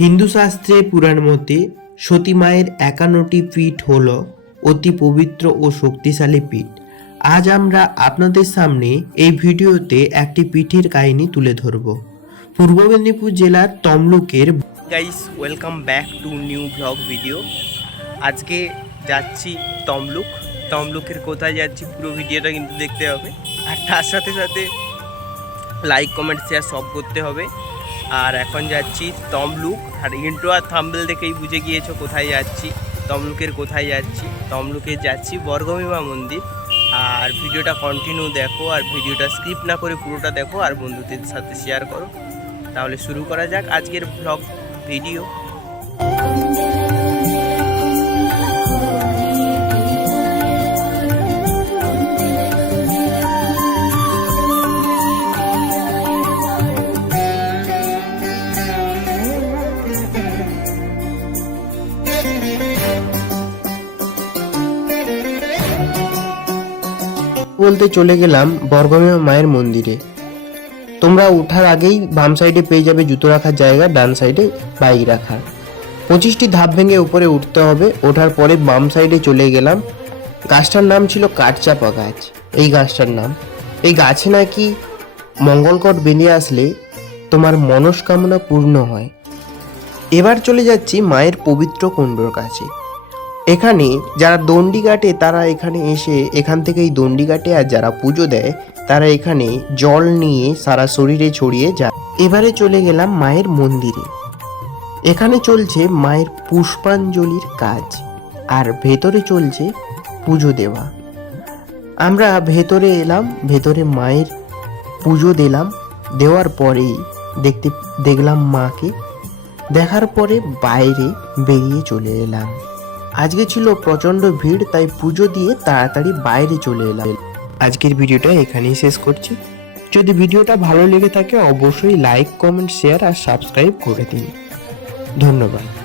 হিন্দু শাস্ত্রে পুরাণ মতে সতী মায়ের একান্নটি পীঠ হল অতি পবিত্র ও শক্তিশালী পীঠ। আজ আমরা আপনাদের সামনে এই ভিডিওতে একটি পিঠের কাহিনী তুলে ধরব। পূর্ব মেদিনীপুর জেলার তমলুকের guys welcome back to new blog video আজকে যাচ্ছি তমলুক। তমলুকের কোথায় যাচ্ছি পুরো ভিডিওটা কিন্তু দেখতে হবে। আর তার সাথে সাথে লাইক কমেন্ট শেয়ার সব করতে হবে। আর এখন যাচ্ছি তমলুক। আর ইন্ট্রো আর থাম্বেল দেখেই বুঝে গিয়েছো কোথায় যাচ্ছি, তমলুকের কোথায় যাচ্ছি। তমলুকে যাচ্ছি বর্গভীমা মন্দির। আর ভিডিওটা কন্টিনিউ দেখো, আর ভিডিওটা স্কিপ না করে পুরোটা দেখো, আর বন্ধুদের সাথে শেয়ার করো। তাহলে শুরু করা যাক আজকের ব্লগ ভিডিও বলতে চলে গেলাম বর্গমীমা মায়ের মন্দিরে। তোমরা ওঠার আগেই বাম সাইডে পেয়ে যাবে জুতো রাখার জায়গা, ডান সাইডে বাইক রাখার পঁচিশটি ধাপ ভেঙে উপরে উঠতে হবে, ওঠার পরে বাম সাইডে চলে গেলাম। গাছটার নাম ছিল কাঠচাপা গাছ। এই গাছটার নাম। এই গাছে নাকি মঙ্গলকট বেরিয়ে আসলে তোমার মনস্কামনা পূর্ণ হয়। এবার চলে যাচ্ছি মায়ের পবিত্র কুণ্ডর কাছে। এখানে যারা দণ্ডি কাটে তারা এখানে এসে এখান থেকেই দণ্ডি কাটে আর যারা পুজো দেয়, তারা এখানে জল নিয়ে সারা শরীরে ছড়িয়ে যায়। এবারে চলে গেলাম মায়ের মন্দিরে। এখানে চলছে মায়ের পুষ্পাঞ্জলির কাজ আর ভেতরে চলছে পুজো দেওয়া। আমরা ভেতরে এলাম, ভেতরে মায়ের পুজো দিলাম। দেওয়ার পরেই দেখতে, দেখলাম মাকে। দেখার পরে বাইরে বেরিয়ে চলে এলাম। আজকে ছিল প্রচণ্ড ভিড়, তাই পুজো দিয়ে তাড়াতাড়ি বাইরে চলে এলাম। আজকের ভিডিওটা এখানেই শেষ করছি। যদি ভিডিওটা ভালো লেগে থাকে, অবশ্যই লাইক কমেন্ট শেয়ার আর সাবস্ক্রাইব করে দিন। ধন্যবাদ।